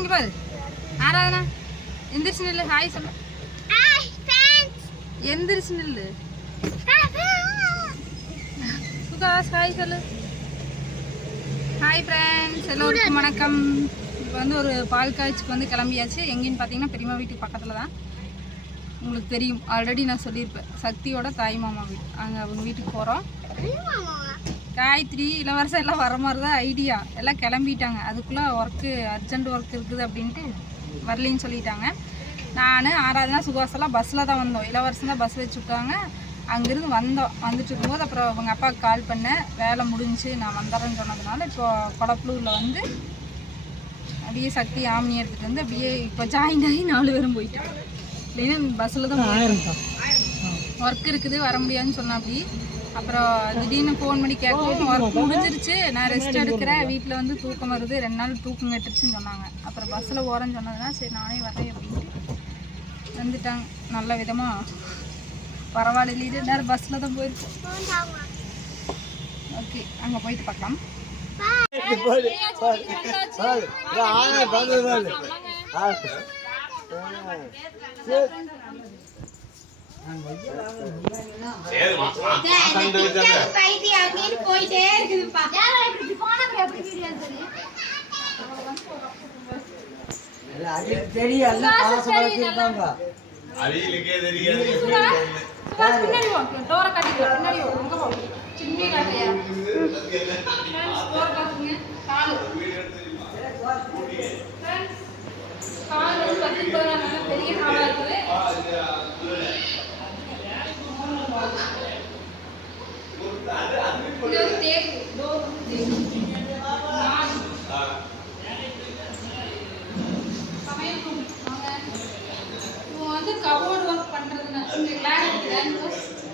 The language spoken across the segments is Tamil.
இங்கே பாரு ஆராதனா எந்திரிச்சு நில்லு ஹாய் சொல்லு எந்திரிச்சு நில்லு சுகாஸ் ஹாய் சொல்லு ஹாய் ஃப்ரெண்ட்ஸ் எல்லோருக்கும் வணக்கம். இப்போ வந்து ஒரு பால் காய்ச்சிக்கு வந்து கிளம்பியாச்சு. எங்கேன்னு பார்த்தீங்கன்னா பெரியம்மா வீட்டுக்கு பக்கத்தில் தான். உங்களுக்கு தெரியும் ஆல்ரெடி நான் சொல்லியிருப்பேன், சக்தியோட தாய் மாமா வீடு. அங்கே அவங்க வீட்டுக்கு போகிறோம். காயத்ரி இளவரசம் எல்லாம் வர மாதிரி தான் ஐடியா. எல்லாம் கிளம்பிட்டாங்க. அதுக்குள்ளே அர்ஜென்ட் ஒர்க் இருக்குது அப்படின்ட்டு வரலின்னு சொல்லிட்டாங்க. நான் ஆராதனா சுகாசெல்லாம் பஸ்ஸில் தான் வந்தோம். இளவரசம் தான் பஸ் வச்சு விட்டாங்க. அங்கேருந்து வந்துட்டு இருக்கும்போது அப்புறம் அவங்க அப்பாவுக்கு கால் பண்ணேன், வேலை முடிஞ்சு நான் வந்துடுறேன்னு சொன்னதுனால இப்போ கொடப்பலூரில் வந்து அப்படியே சக்தி ஆம்னி எடுத்துகிட்டு வந்து அப்படியே இப்போ ஜாயின் ஆகி 4 பேரும் போயிட்டோம். இல்லைன்னா பஸ்ஸில் தான் ஒர்க் இருக்குது வர முடியாதுன்னு சொன்னா. அப்படி அப்புறம் திடீர்னு ஃபோன் பண்ணி கேட்கவும் ஒர்க் முடிஞ்சிருச்சு, நான் ரெஸ்ட் எடுக்கிறேன், வீட்டில் வந்து தூக்கம் வருது, 2 நாள் தூக்கம் கட்டுருச்சுன்னு சொன்னாங்க. அப்புறம் பஸ்ஸில் போகிறேன்னு சொன்னதுனா சரி நானே வரேன் அப்படின்ட்டு வந்துட்டாங்க. நல்ல விதமாக பரவாயில்ல, நேரம் பஸ்ஸில் தான் போயிருக்கோம். ஓகே அங்கே போயிட்டு பார்க்கலாம். அவிகளுக்கே தெரியாது. டோரை கட்டிக்கலாம், பின்னாடி சின்ன காட்டையா டோரை காட்டுங்க. கால் வந்து 10-14 பெரிய காலாக இருக்குது. இது வந்து தேக்கு டோர் சமையல் ரூம். இவங்க வந்து கபோர்டு ஒர்க் பண்ணுறதுன்னு இங்கே கிளாஸ்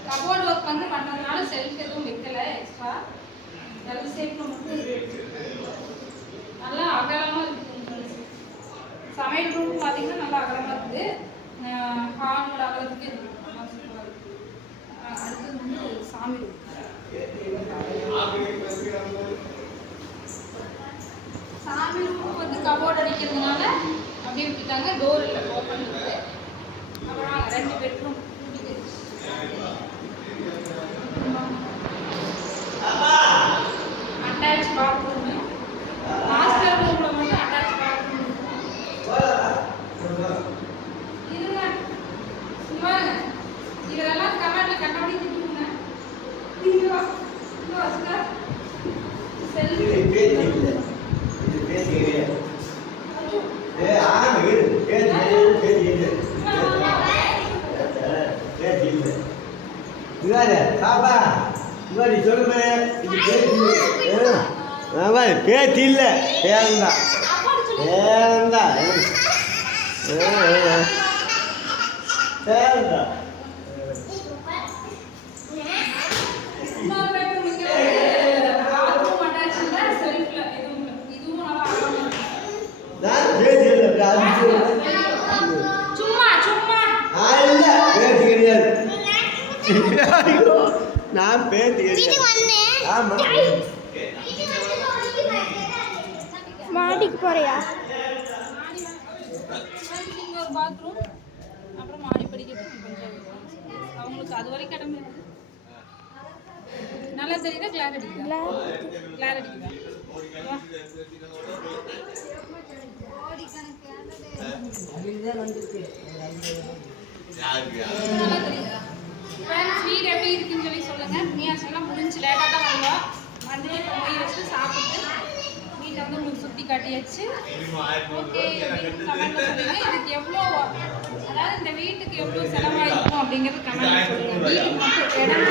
கபோர்டு ஒர்க் வந்து பண்ணுறதுனால செல்ஃப் எதுவும் வைக்கல எக்ஸ்ட்ரா. எல்லாம் சேஃப்ல மட்டும் நல்லா அகலமாக இருக்குது. சமையல் ரூம் பார்த்தீங்கன்னா நல்லா அகலமாக இருக்குது. ஹாலோட அகலத்துக்கு அடுத்தது வந்து சாமி ரூம். சாமி ரூம் வந்து கபோர்டு அடிக்கிறதுனால அப்படியே விட்டுட்டாங்க. டோர் இல்லை, ஓப்பன் இருக்குது. அப்புறம் 2 பெட்ரூம் அட்டாச் பாத்ரூமு. மாஸ்டர் ரூம்ல வந்து அட்டாச் பாத்ரூம். இதுங்க சும்மாங்க இதெல்லாம் கமெண்ட்ல கண்ணாடி திட்டுங்க. இங்க வச்சுக்க செல்ஃபி பேச்சு இல்லை, பேருந்தா பேருந்தா பேருந்தா நான் மாடிக்கு போறியா? ஒரு பாத்ரூம், அப்புறம் மாடி படிக்கிறதுக்கு அவங்களுக்கு அது வரைக்கும் கடமை. நல்லா தெரியுதா? கிளார் அடிக்குதா? கிளார் அடிக்குதா? நல்லா தெரியுதா? வீடு எப்படி இருக்குன்னு சொல்லி சொல்லுங்க. மீனாட்சியெல்லாம் முடிஞ்சு லேட்டாக தான் வந்தோம். வந்துட்டு இப்போ போய் வச்சு சாப்பிட்டு வீட்டை வந்து உங்களுக்கு சுற்றி காட்டியாச்சு. ஓகே கமெண்ட்ல சொல்லுங்க இதுக்கு எவ்வளோ, அதாவது இந்த வீட்டுக்கு எவ்வளோ செலவாயிருக்கும் அப்படிங்கிறது கமெண்ட்ல சொல்லுங்க. வீட்டுக்கு மட்டும் இடம்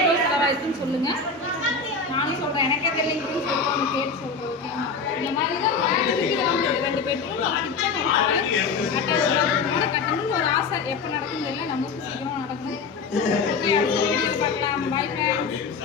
எவ்வளோ செலவாயிருக்குன்னு சொல்லுங்க. நானும் சொல்கிறேன், எனக்கே தெரியலன்னு சொல்லுவாங்க, கேட்டு சொல்கிறேன். ஓகேங்களா? இந்த மாதிரி தான் 2 பெட்ரூம் கிச்சன் அட்டாச் பாத்ரூமோட கட்டணும்னு ஒரு ஆசை. எப்போ நடக்குன்னு தெரியல, நமக்கு சீக்கிரமாக நடக்கும். ஓகே அடுத்த வீடியோ பார்க்கலாம். Bye friends.